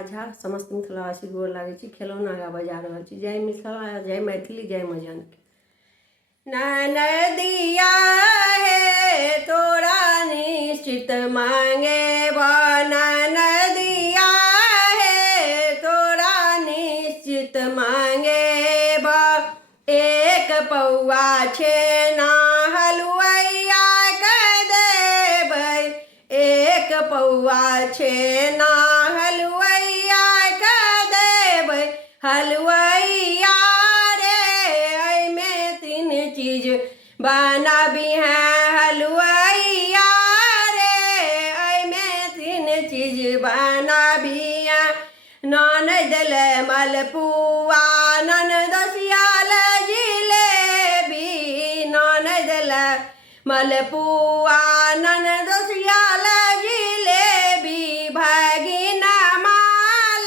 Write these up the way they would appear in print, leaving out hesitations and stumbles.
झा समस्त मिथिलावासी गोर लागे छी। खेलौना गा बजा रहल छी। जय मिथिला, जय मैथिली, जय मजन। ननदिया हे तोरा निश्चित मांगे ननदिया हे तोरा निश्चित मांगे एक पौआ छेना हलुआइया के देबै, एक पौआ छेना हलुआइया के देबै। हलुआइया रे अइमे तीन चीज बनाबी हैं, हलुआइया रे अइमे तीन चीज बनाबी हैं। ननद ले मलपुआ, ननदोसिया ले जिलेबी, ननद ले मलपुआ, ननदोसिया ले जिलेबी। भगिना माल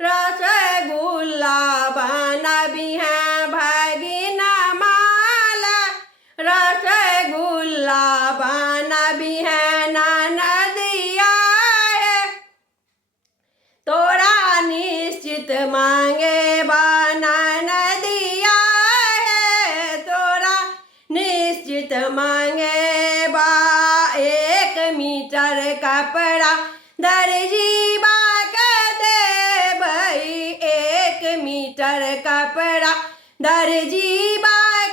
रसगुल्ला बनाबी हैं, भगिना माल रसगुल्ला बनाबी हैं। ननदिया हे तोरा निश्चित मांगे ननदिया है तोरा निश्चित मांगे। 1 मीटर कपड़ा दर्जी के देबै, 1 मीटर कपड़ा दर्जी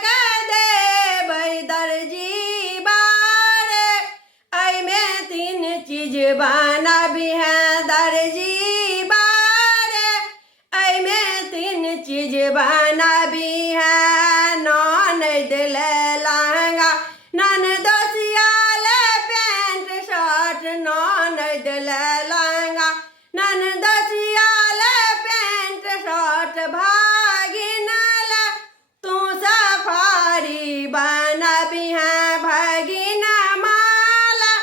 के देबै। दर्जी रे अइमे तीन चीज बनाबी हैं, दर्जी रे अइमे तीन चीज बनाबी हैं। ननद ले लहंगा, ननदोसिया ले पैंट शर्ट, ननद ले लहंगा, ननदोसिया ले पैंट शर्ट। भागिना ले तू सफारी बनाबी हैं, भगिना माला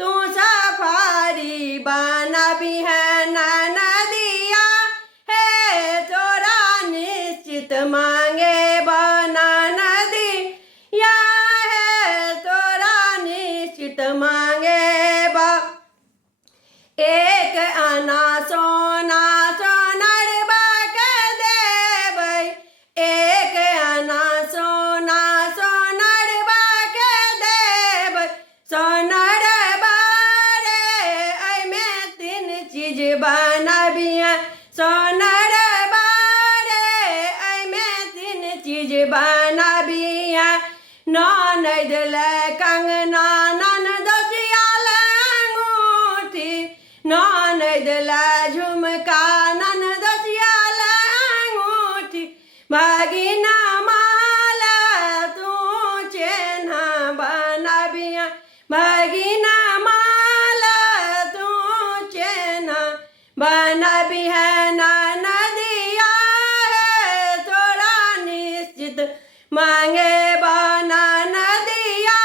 तू सफारी बनाबी हैं। ननदिया हे तोरा निश्चित मांगे ननदिया हे तोरा निश्चित मांगे। 1 आना सोना सोनरबा के देबै, 1 आना सोना सोनरबा के देबै। सोनरबा रे अइमे तीन चीज बनाबी हैं, सोनरबा रे अइमे तीन चीज बनाबी हैं। ननद ले कंगना, ननदोसिया ले अंगूठी, ननद ले झुमका, ननदोसिया ले अंगूठी। भगिना माला तू चेन्हा बनाबी हैं, भगिना माला तू चेन्हा बनाबी हैं। ननदिया हे तोरा निश्चित मांगे ननदिया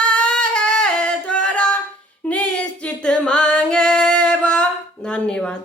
हे तोरा निश्चित मांगे। धन्यवाद।